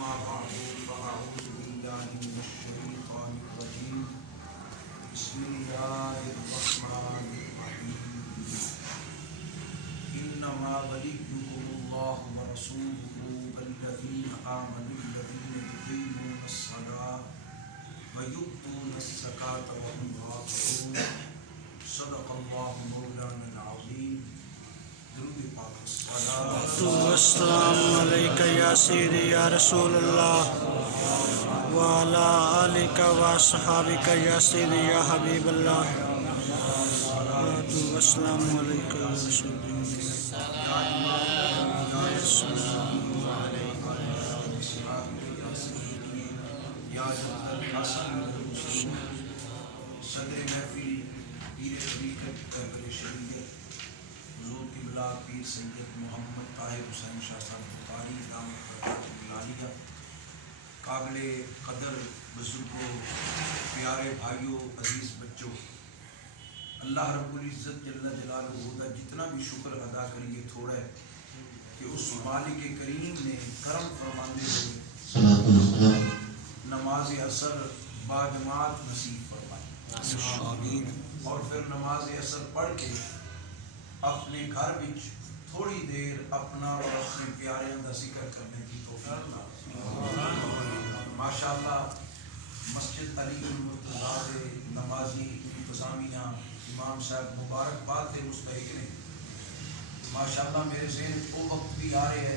أما بعد فأعوذ بالله من الشيطان الرجيم بسم الله الرحمن الرحيم إنما وليكم الله ورسوله والذين آمنوا الذين يقيمون الصلاة ويؤتون الزكاة وهم راكعون صدق الله مولانا العظيم. درود پاک السلام علیکہ یا سیدی یا رسول اللہ وعلی آلک و صحابک یا سیدی یا حبیب اللہ السلام علیکہ یا رسول صدر محفل پیر طریقت قبر شریعت حضور قبلہ پیر سید محمد طاہر حسین شاہ صاحب بخاری دامت برکاتہ العالیہ، قابل قدر بزرگوں، پیارے بھائیوں، عزیز بچوں، اللہ رب العزت جل جلالہ کا جتنا بھی شکر ادا کریے تھوڑا ہے کہ اس مالک کریم نے کرم فرمانے ہوئے نماز عصر باجماعت نصیب فرمائی اور پھر نماز عصر پڑھ کے اپنے گھر وچ تھوڑی دیر اپنا اور اپنے پیاریاں دا ذکر کرنے کی توفیق عطا ماشاءاللہ مسجد علی المرتضیٰ دے نمازی انتظامیہ امام صاحب مبارکباد دے مستحق نے. ماشاءاللہ میرے ذہن وہ وقت بھی آ رہے ہے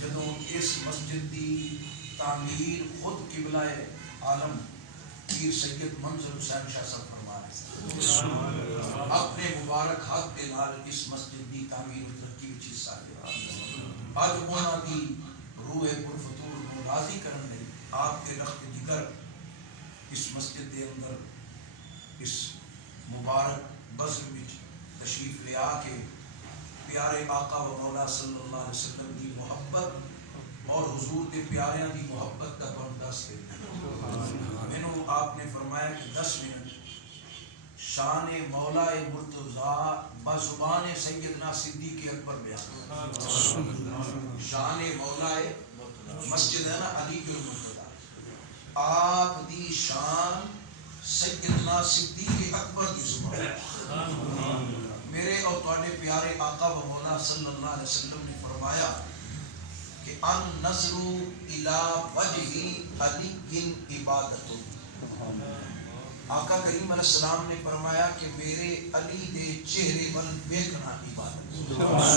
جدوں اس مسجد دی تعمیر خود قبلہ عالم پیر سید منظر حسین شاہ صاحب فرما رہے اپنے مبارک ہاتھ کے نال اس مسجد دی تعمیر و ترقی وچ حصہ لیا. اج انہاں دی روح پرفتور کو راضی کرن لئی آپ کے رخت جگر اس مسجد دے اندر اس مبارک بزم وچ تشریف لے آ کے پیارے آقا و مولا صلی اللہ علیہ وسلم دی محبت اور حضور کے پیاریاں دی محبت کا تم دس دے. مینوں آپ نے فرمایا کہ 10 منٹ شان مولا مرتضیٰ بزبان سیدنا صدیق اکبر بیان. شان مولا مسجد ہے نا علی المرتضیٰ، آپ دی شان سیدنا صدیق اکبر دی زبان. میرے اور تواڈے پیارے آقا و مولا صلی اللہ علیہ وسلم نے فرمایا کہ ان نظر الی وجہ علی عبادت. آقا کریم علیہ السلام نے فرمایا کہ میرے علی دے چہرے ول دیکھنا عبادت.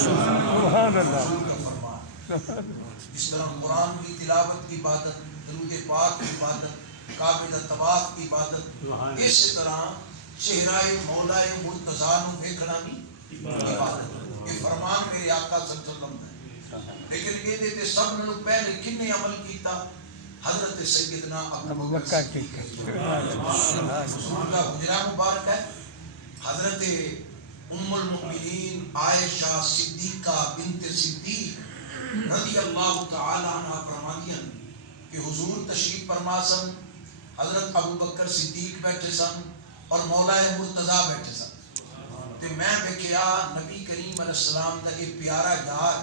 سبحان اللہ کا فرمان. اس طرح قرآن کی تلاوت کی عبادت، درود پاک کی عبادت، کعبہ کا طواف کی عبادت، اس طرح چہرہ مولا مرتضیٰ نو دیکھنا بھی عبادت. یہ فرمان میرے آقا صلی اللہ علیہ وسلم ہے. لیکن یہ دیتے سب نے پہلے کن نے عمل کیتا؟ حضرت سیدنا ابو بکر حضور کا حجرہ مبارک ہے. حضرت ام المؤمنین عائشہ صدیقہ بنت صدیق رضی اللہ تعالی عنہ فرماتی ہیں کہ حضور تشریف فرما سن، حضرت ابو بکر صدیق بیٹھے سن اور مولا مرتضیٰ بیٹھے سن. تے میں دیکھیا نبی کریم علیہ السلام دا یہ پیارا یار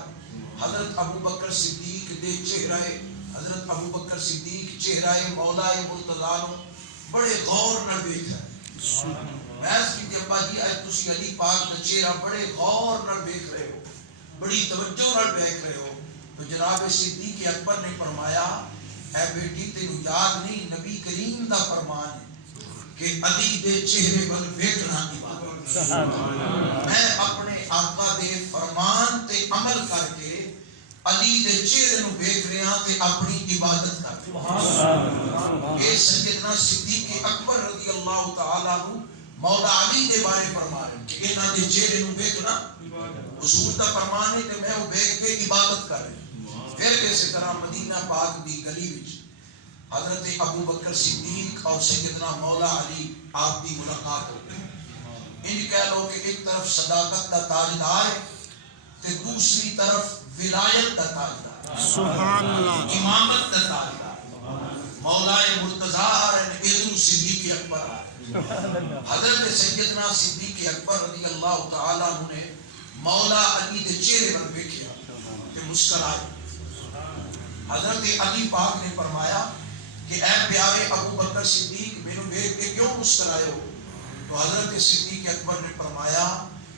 حضرت ابو بکر صدیق دے چہرہ حضرت ابو بکر صدیق چہرہ مولا مرتضیٰ نو بڑے غور نال دیکھ رہے. میں اس کی ابا جی اج تسی علی پاک دا چہرہ بڑے غور نال دیکھ رہے ہو، بڑی توجہ نال دیکھ رہے ہو. تو جناب صدیق اکبر نے فرمایا اے بیٹی تینوں یاد نہیں نبی کریم دا فرمان ہے کہ علی دے چہرے ول دیکھنا عبادت. میں اپنے آقا دے فرمان تے عمل کر کے علی دے چہرے نو دیکھ رہا تے اپنی عبادت کر رہا. اے سیدنا صدیق اکبر رضی اللہ تعالی عنہ مولا علی دے بارے فرما رہے کہ انہاں دے چہرے نو دیکھنا حضور دا فرمان ہے کہ میں وہ دیکھ کے عبادت کر رہا. پھر اسی طرح مدینہ پاک دی گلی وچ حضرت ابو بکر صدیق اور سیدنا مولا علی آپ دی ملاقات ہو گئی. ان کہہ لو کہ ایک طرف صداقت کا تاجدار ہے تے دوسری طرف ولایت کا تاجدار، سبحان اللہ، امامت کا تاجدار. مولا مرتضیٰ آ رہے ہیں، ادھر صدیق اکبر آ رہے ہیں. حضرت سیدنا صدیق اکبر رضی اللہ تعالی عنہ نے مولا علی دے چہرے پر دیکھیا تے مسکرائے. حضرت علی پاک نے فرمایا کہ اے پیارے ابو بکر صدیق میرے دیکھ کے کیوں مسکرائے ہو؟ تو حضرت صدیق اکبر نے فرمایا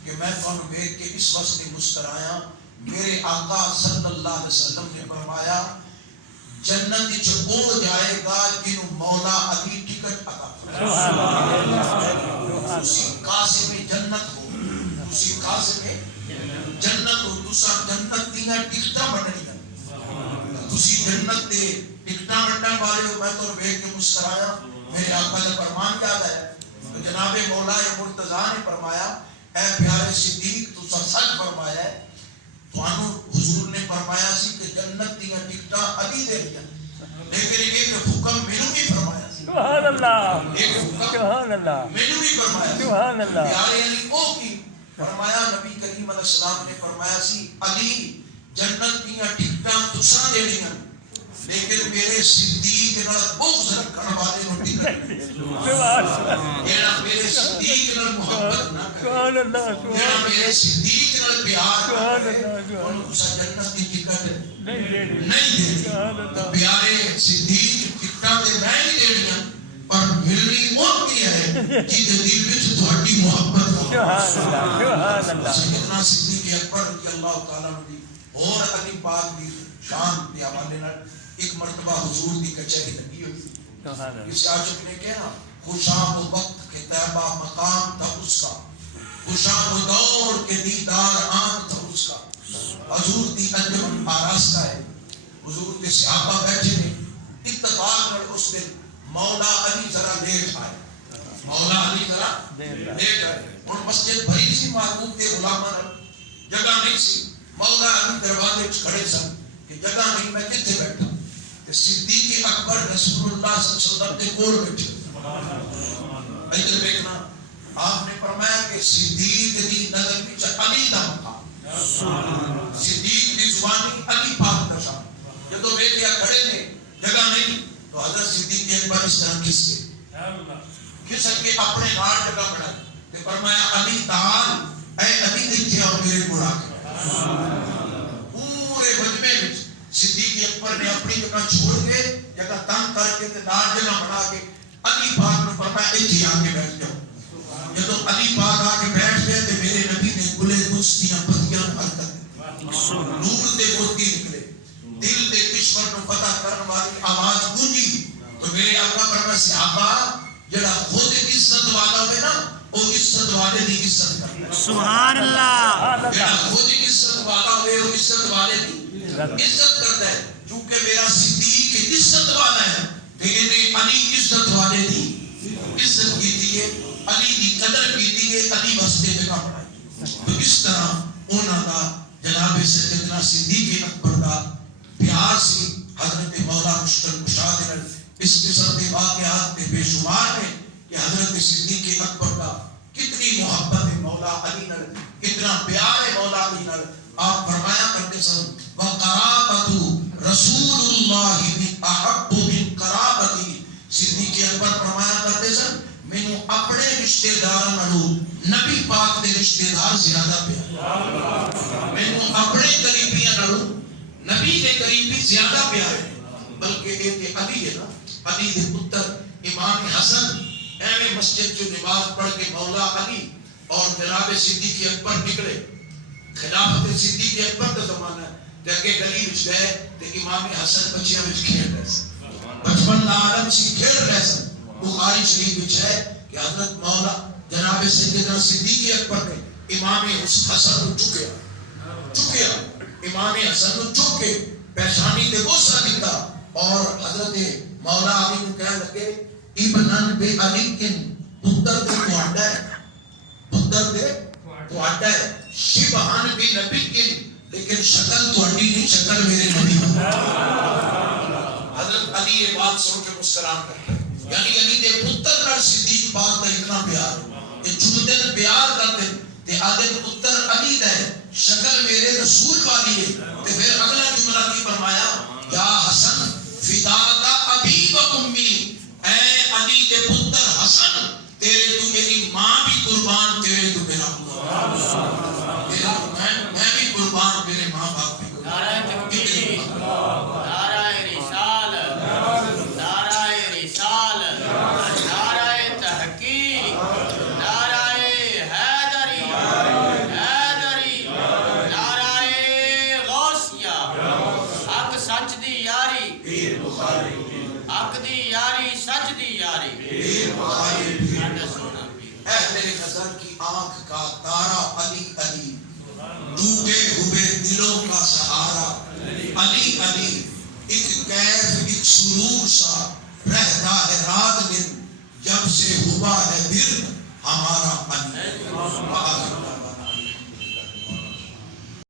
کہ میں تمہیں دیکھ کے اس وقت نہیں مسکرایا، میرے آقا صلی اللہ علیہ وسلم نے فرمایا جنت وچ او جائے گا جنوں مولا علی ٹکٹ عطا فرمائے۔ تسی قاسم جنت ہو، تسی قاسم جنت ہو، تساں جنت دیاں ٹکٹاں بننیاں، تسی جنت دے ٹکٹاں بننے والے ہو۔ میں تو دیکھ کے مسکرایا، میرے آقا کا فرمان یاد ہے۔ تو جناب مولا مرتضیٰ نے فرمایا اے پیارے صدیق تساں سچ فرمایا ہے، تانوں حضور نے فرمایا سی کہ جنت دیاں ٹکٹاں علی دے رہی ہیں، لیکن ایک حکم مینوں بھی فرمایا سی، سبحان اللہ، ایک حکم سبحان اللہ مینوں بھی فرمایا سی، سبحان اللہ، پیارے علی او کی فرمایا نبی کریم علیہ السلام نے فرمایا سی علی جنت دیاں ٹکٹاں تساں دینیاں لیکن میرے صدیق نال بغض رکھن والے نوں ٹکٹ جیڑا میرے صدیق نال محبت نہ کرے، جیڑا میرے صدیق نال پیار نہ کرے، انہوں تساں جنت دی ٹکٹ نہیں دینی۔ تو پیارے صدیق ٹکٹاں تے میں نہیں دینیاں پر ملنی وہ کی ہے جہدے دل وچ تہاڈی محبت ہو۔ سبحان اللہ، سیدنا صدیق اکبر رضی اللہ تعالیٰ عنہ دی اور علی پاک دی شان دے حوالے نال ایک مرتبہ حضور دی کچہری لگی ہوئی، اس عاشق نے کہا خوشام و وقت کے طیبہ مقام تھا اس کا، خوشام و دور کے دیدار عام تھا اس کا۔ حضور دی انجمن آراستہ ہے، حضور کے صحابہ بیٹھے نے، اتفاق نال اس دن مولا علی ذرا لیٹ آئے، مولا علی ذرا لیٹ آئے، اور مسجد بھری سی محبوب کے غلاماں نال، جگہ نہیں سی، مولا علی دروازے وچ کھڑے سن کہ جگہ نہیں میں کتنے بیٹھا، کہ صدیق اکبر رسول اللہ صلی اللہ علیہ وسلم کے کول بیٹھے۔ ادھر دیکھنا، آپ نے فرمایا کہ صدیق دی نظر وچ علی دا مقام، صدیق دی زبانی علی پاک دا شان، جدوں ویکھیا کھڑے نے جگہ نہیں تو حضرت صدیق اکبر اس طرح کس کے اپنے نال جگہ بنائی تے فرمایا علی تعال، اے علی ایتھے آؤ میرے کول آ کے۔ پورے مجمع وچ صدیق اکبر نے اپنی جگہ چھوڑ کے جگہ تنگ کر کے تے نال جگہ بنا کے علی پاک نے فرمایا ایتھے آ کے بیٹھ جاؤ۔ جدوں علی پاک آ کے بیٹھ گئے تے میرے نبی نے گلے دوستیاں پتیاں حرکت نور دے موتی نکلے، دل دے کشور نو فتح کرن والی آواز گونجی، تو میرے آقا فرمایا صحابہ جڑا خود عزت والا ہوئے نا وہ عزت والے دی عزت کرتا ہے، سبحان اللہ، جڑا خود عزت والا ہوئے وہ عزت والے دی عزت کرتا ہے، چونکہ میرا صدیق عزت والا ہے لیکن علی عزت والے دی عزت کیتی ہے، علی دی قدر کیتی ہے، علی واسطے جگہ بنائی۔ تو اس طرح انہاں دا جناب سیدنا صدیق اکبر دا پیار سی حضرت مولا مشکل کشا دے نال۔ اس قسم کے واقعات کے بے شمار ہیں کہ حضرت صدیق اکبر کا کتنی محبت ہے مولا علی نال، کتنا پیار ہے مولا علی نال۔ آپ فرمایا کرتے سن وَقَرَابَتُ رَسُولُ اللَّهِ بِأَحَبُّ مِنْ قَرَابَتِهِ، صدیق اکبر فرمایا کرتے سن مینوں اپنے رشتہ داراں نالوں نبی پاک دے رشتہ دار زیادہ پیار، مینوں اپنے قریبیاں نالوں نبی کے قریبی زیادہ پیار ہے، بلکہ یہ کہ علی ہے نا، علی دے پتر امام حسن ایویں مسجد جو نماز پڑھ کے مولا علی اور جناب صدیق اکبر نکلے، خلافت صدیق اکبر کا زمانہ ہے، جگہ گلی وچ گئے تے امام حسن بچیاں وچ کھیل رہے سن، بچپن دا عالم سی کھیل رہے سن۔ بخاری شریف وچ ہے کہ حضرت مولا جناب سیدنا صدیق اکبر نے امام حسن کو چکیا، امام حسن کو چک کے پیشانی تے بوسہ دیتا اور حضرت مولا علی کو کہنے لگے ابن بے علی کن پتر دے تہاڈا ہے، پتر دے تہاڈا ہے، شبہان بی نبی کن، لیکن شکل تہاڈی نہیں، شکل میرے نبی کی۔ حضرت علی یہ بات سن کے مسکران کرتے یعنی علی دے پتر نال صدیق پاک دا اتنا پیار کہ جدے پیار کرتے تے آدھے پتر علی دا ہے، شکل میرے رسول والی ہے۔ تے پھر اگلا جملہ کی فرمایا یا حسن فداک ابی و امی، اے علی دے پتر حسن تیرے تو میری ماں بھی قربان، تیرے تو میرا میں بھی قربان، میرے ماں باپ بھی قربان۔ میرے نظر کی آنکھ کا تارا علی علی، ٹوٹے ہوئے دلوں کا سہارا علی علی، ایک کیف ایک سرور سا رہتا ہے رات دن، جب سے ہوا ہے پھر ہمارا علی۔